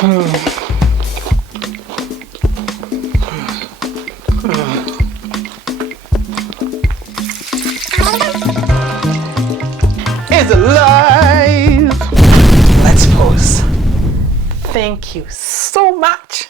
Is alive. Let's pose. Thank you so much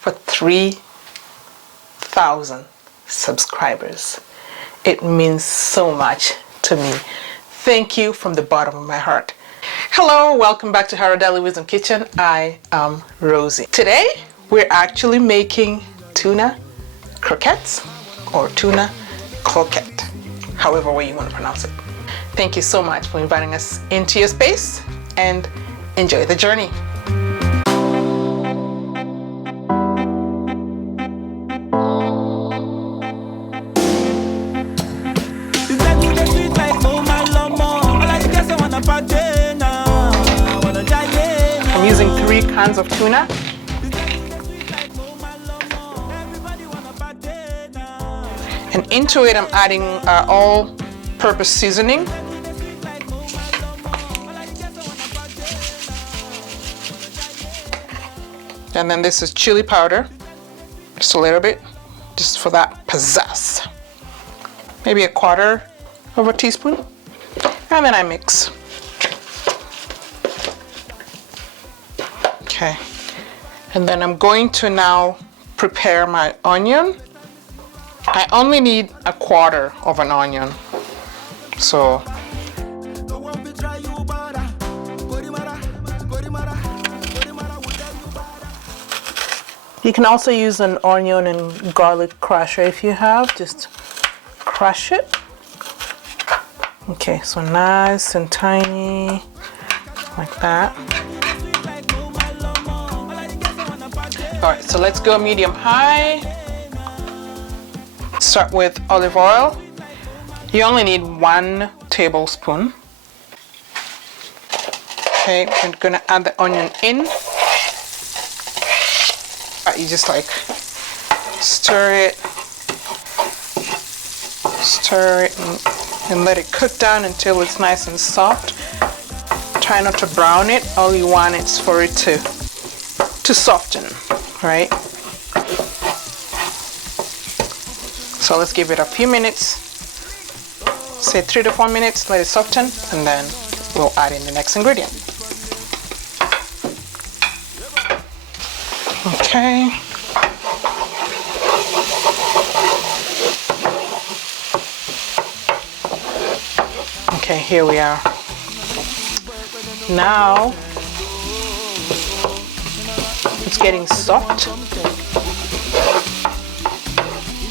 for 3,000 subscribers. It means so much to me. Thank you from the bottom of my heart. Hello, welcome back to Hara Daily Wisdom Kitchen. I am Rosie. Today we're actually making tuna croquettes or tuna croquette, however way you want to pronounce it. Thank you so much for inviting us into your space and enjoy the journey. I'm using 3 cans of tuna. And into it I'm adding all-purpose seasoning. And then this is chili powder, just a little bit, just for that pizzazz. Maybe a quarter of a teaspoon. And then I mix. Okay. And then I'm going to now prepare my onion. I only need a quarter of an onion. So you can also use an onion and garlic crusher if you have, just crush it. Okay, so nice and tiny, like that. All right, so let's go medium high. Start with olive oil. You only need 1 tablespoon. Okay, I'm gonna add the onion in. You just like stir it and let it cook down until it's nice and soft. Try not to brown it. All you want is for it to soften, right? So let's give it a few minutes, say 3 to 4 minutes, let it soften, and then we'll add in the next ingredient. Okay. Okay, here we are. Now it's getting soft,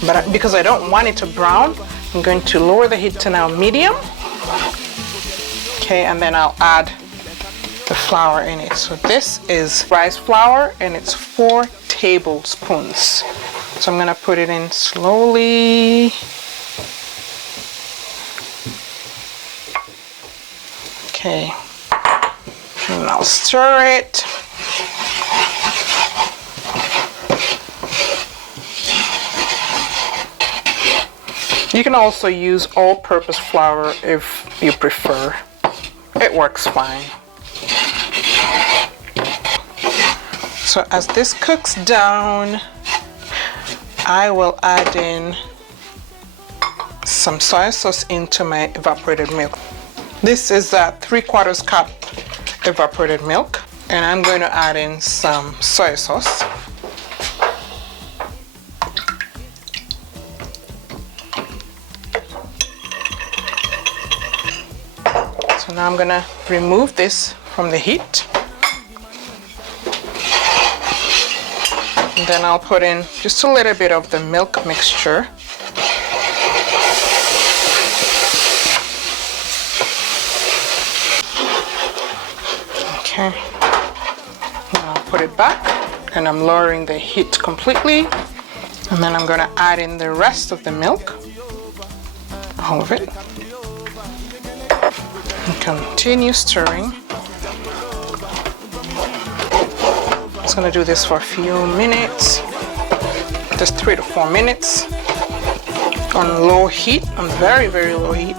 but because I don't want it to brown, I'm going to lower the heat to now medium. Okay, and then I'll add the flour in it. So this is rice flour and it's 4 tablespoons. So I'm gonna put it in slowly. Okay, and I'll stir it. You can also use all-purpose flour if you prefer. It works fine. So as this cooks down, I will add in some soy sauce into my evaporated milk. This is a 3/4 cup evaporated milk, and I'm going to add in some soy sauce. So now I'm gonna remove this from the heat. And then I'll put in just a little bit of the milk mixture. Okay. Now I'll put it back, and I'm lowering the heat completely. And then I'm gonna add in the rest of the milk, all of it. And continue stirring. Just gonna do this for a few minutes, just 3 to 4 minutes on low heat, on very, very low heat.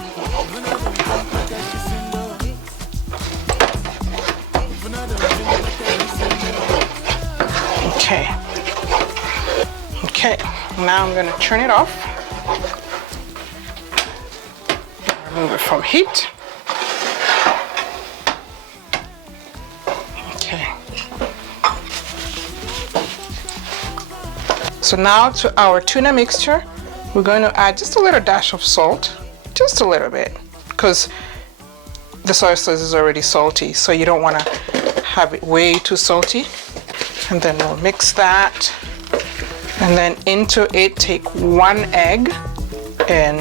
Okay, now I'm going to turn it off. Remove it from heat. Okay. So now to our tuna mixture, we're going to add just a little dash of salt, just a little bit, because the soy sauce is already salty, so you don't want to have it way too salty. And then we'll mix that. And then into it, take 1 egg, and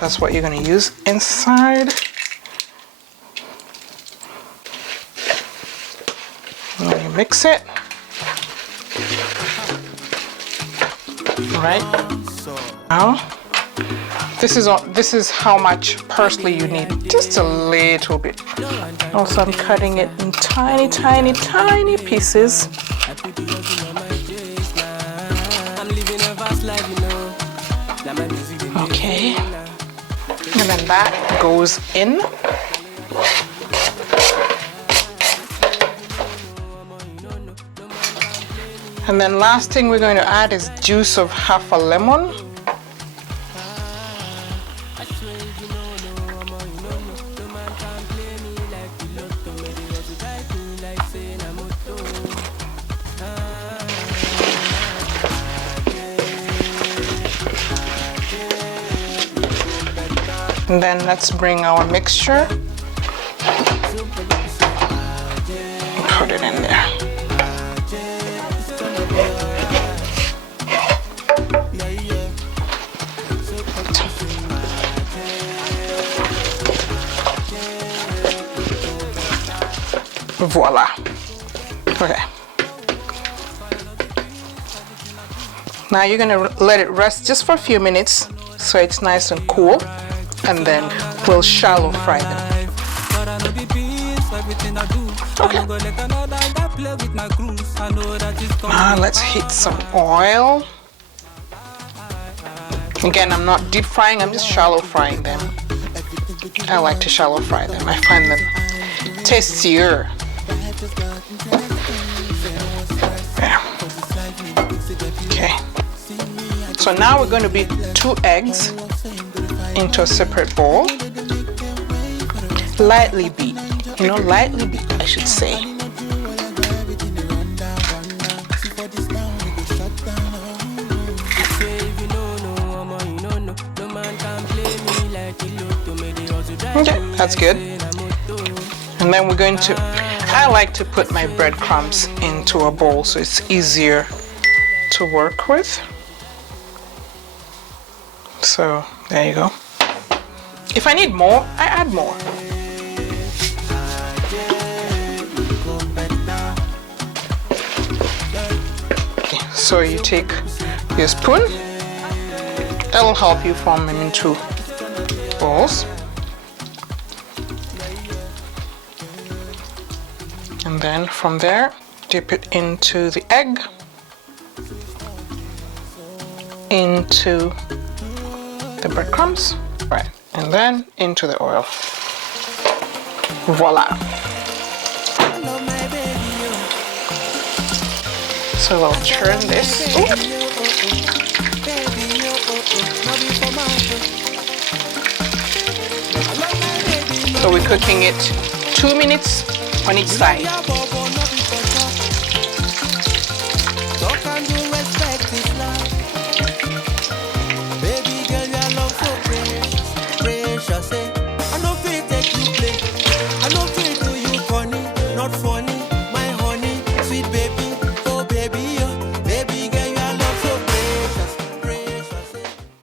that's what you're going to use inside. And then you mix it. All right. Now, this is how much parsley you need. Just a little bit. Also, I'm cutting it in tiny, tiny, tiny pieces. Okay, and then that goes in. And then last thing we're going to add is juice of half a lemon. And then let's bring our mixture, put it in there. Voila. Okay. Now you're going to let it rest just for a few minutes so it's nice and cool. And then we'll shallow fry them. Okay. Now let's heat some oil. Again, I'm not deep frying, I'm just shallow frying them. I like to shallow fry them. I find them tastier. Yeah. Okay. So now we're going to beat 2 eggs into a separate bowl. Lightly beat, lightly beat, I should say. Okay, that's good. And then we're going to, I like to put my breadcrumbs into a bowl so it's easier to work with. So there you go. If I need more, I add more. Okay, so you take your spoon. That will help you form them into balls. And then from there, dip it into the egg, into the breadcrumbs, right, and then into the oil. Voila. So we'll turn this. Ooh. So we're cooking it 2 minutes on each side.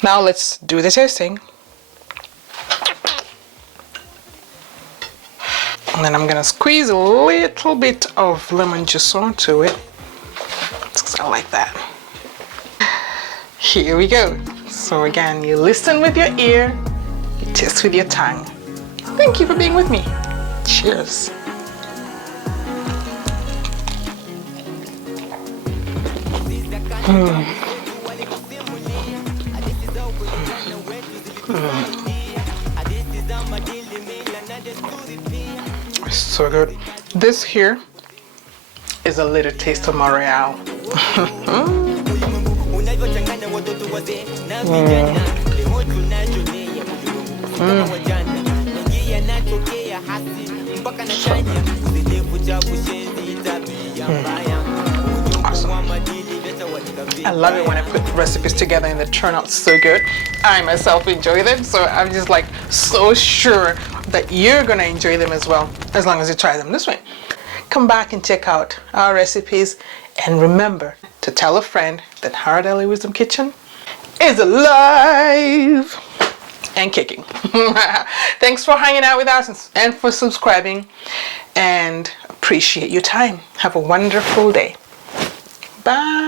Now let's do the tasting. And then I'm gonna squeeze a little bit of lemon juice onto it, because I like that. Here we go. So again, you listen with your ear, you taste with your tongue. Thank you for being with me. Cheers. So good. This here is a little taste of L'Oreal. I love it when I put recipes together and they turn out so good. I myself enjoy them, so I'm just like so sure that you're gonna enjoy them as well, as long as you try them this way. Come back and check out our recipes, and remember to tell a friend that Hara Daily Wisdom Kitchen is alive and kicking. Thanks for hanging out with us and for subscribing, and appreciate your time. Have a wonderful day. Bye.